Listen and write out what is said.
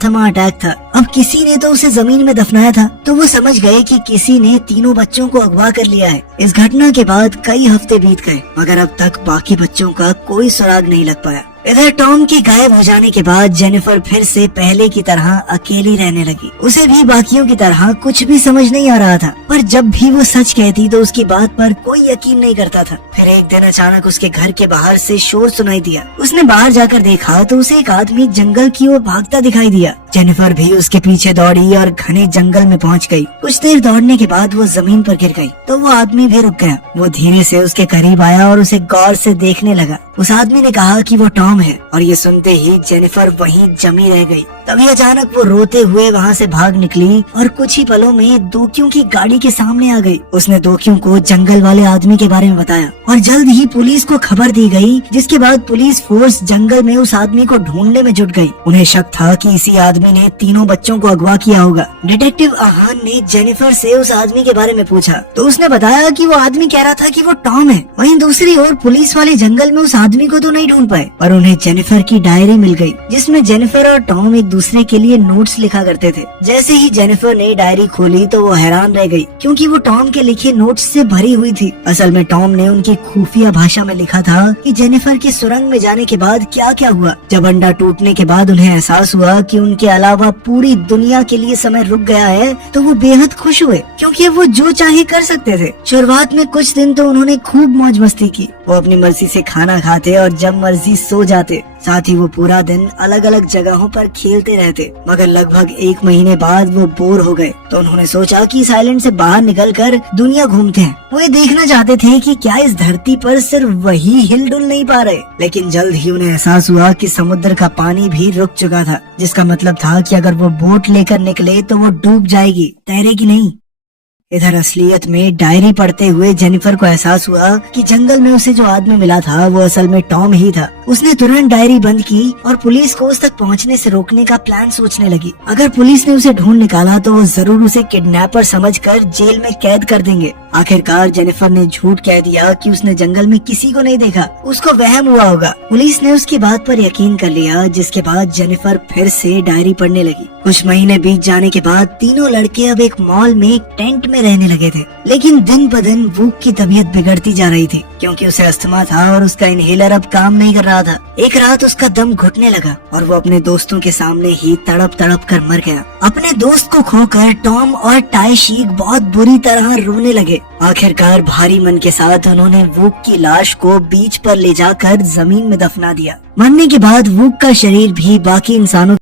थमा अटैक था। अब किसी ने तो उसे जमीन में दफनाया था, तो वो समझ गए कि किसी ने तीनों बच्चों को अगवा कर लिया है। इस घटना के बाद कई हफ्ते बीत गए, मगर अब तक बाकी बच्चों का कोई सुराग नहीं लग पाया। इधर टॉम के गायब हो जाने के बाद जेनिफर फिर से पहले की तरह अकेली रहने लगी। उसे भी बाकियों की तरह कुछ भी समझ नहीं आ रहा था, पर जब भी वो सच कहती तो उसकी बात पर कोई यकीन नहीं करता था। फिर एक दिन अचानक उसके घर के बाहर से शोर सुनाई दिया। उसने बाहर जाकर देखा तो उसे एक आदमी जंगल की ओर भागता दिखाई दिया। जेनिफर भी उसके पीछे दौड़ी और घने जंगल में पहुंच गई। कुछ देर दौड़ने के बाद वो जमीन पर गिर गई तो वो आदमी भी रुक गया। वो धीरे से उसके करीब आया और उसे गौर से देखने लगा। उस आदमी ने कहा कि वो टॉम है, और ये सुनते ही जेनिफर वहीं जमी रह गई। तभी अचानक वो रोते हुए वहाँ से भाग निकली और कुछ ही पलों में दोखियों की गाड़ी के सामने आ गई। उसने दोखियों को जंगल वाले आदमी के बारे में बताया और जल्द ही पुलिस को खबर दी गई, जिसके बाद पुलिस फोर्स जंगल में उस आदमी को ढूंढने में जुट गई। उन्हें शक था कि इसी आदमी ने तीनों बच्चों को अगवा किया होगा। डिटेक्टिव आहान ने जेनिफर से उस आदमी के बारे में पूछा तो उसने बताया कि वो आदमी कह रहा था कि वो टॉम है। वहीं दूसरी ओर पुलिस वाले जंगल में उस आदमी को तो नहीं ढूंढ पाए, पर उन्हें जेनिफर की डायरी मिल गई, जिसमें जेनिफर और टॉम एक दूसरे के लिए नोट्स लिखा करते थे। जैसे ही जेनिफर ने डायरी खोली तो वो हैरान रह गई, क्योंकि वो टॉम के लिखे नोट्स से भरी हुई थी। असल में टॉम ने उनकी खुफिया भाषा में लिखा था कि जेनिफर के सुरंग में जाने के बाद क्या क्या हुआ। जब अंडा टूटने के बाद उन्हें एहसास हुआ कि उनके अलावा पूरी दुनिया के लिए समय रुक गया है, तो वो बेहद खुश हुए, क्योंकि वो जो चाहे कर सकते थे। शुरुआत में कुछ दिन तो उन्होंने खूब मौज मस्ती की। वो अपनी मर्जी से खाना खाते और जब मर्जी सो जाते। साथ ही वो पूरा दिन अलग अलग जगहों पर खेलते रहते। मगर लगभग 1 महीने बाद वो बोर हो गए, तो उन्होंने सोचा कि इस आइलैंड से बाहर निकलकर दुनिया घूमते हैं। वो ये देखना चाहते थे कि क्या इस धरती पर सिर्फ वही हिल डुल नहीं पा रहे। लेकिन जल्द ही उन्हें एहसास हुआ कि समुद्र का पानी भी रुक चुका था, जिसका मतलब था कि अगर वो बोट लेकर निकले तो वो डूब जाएगी, तैरेगी नहीं। इधर असलियत में डायरी पढ़ते हुए जेनिफर को एहसास हुआ कि जंगल में उसे जो आदमी मिला था वो असल में टॉम ही था। उसने तुरंत डायरी बंद की और पुलिस को उस तक पहुंचने से रोकने का प्लान सोचने लगी। अगर पुलिस ने उसे ढूंढ निकाला तो वो जरूर उसे किडनैपर समझकर जेल में कैद कर देंगे। आखिरकार जेनिफर ने झूठ कह दिया कि उसने जंगल में किसी को नहीं देखा, उसको वहम हुआ होगा। पुलिस ने उसकी बात पर यकीन कर लिया, जिसके बाद जेनिफर फिर से डायरी पढ़ने लगी। कुछ महीने बीत जाने के बाद तीनों लड़के अब एक मॉल में एक टेंट में रहने लगे थे। लेकिन दिन ब दिन वूक की तबीयत बिगड़ती जा रही थी, क्योंकि उसे अस्थमा था और उसका इनहेलर अब काम नहीं कर रहा था। एक रात उसका दम घुटने लगा और वो अपने दोस्तों के सामने ही तड़प तड़प कर मर गया। अपने दोस्त को खोकर टॉम और टाई शीक बहुत बुरी तरह रोने लगे। आखिरकार भारी मन के साथ उन्होंने वूक की लाश को बीच पर ले जाकर जमीन में दफना दिया। मरने के बाद वूक का शरीर भी बाकी इंसानों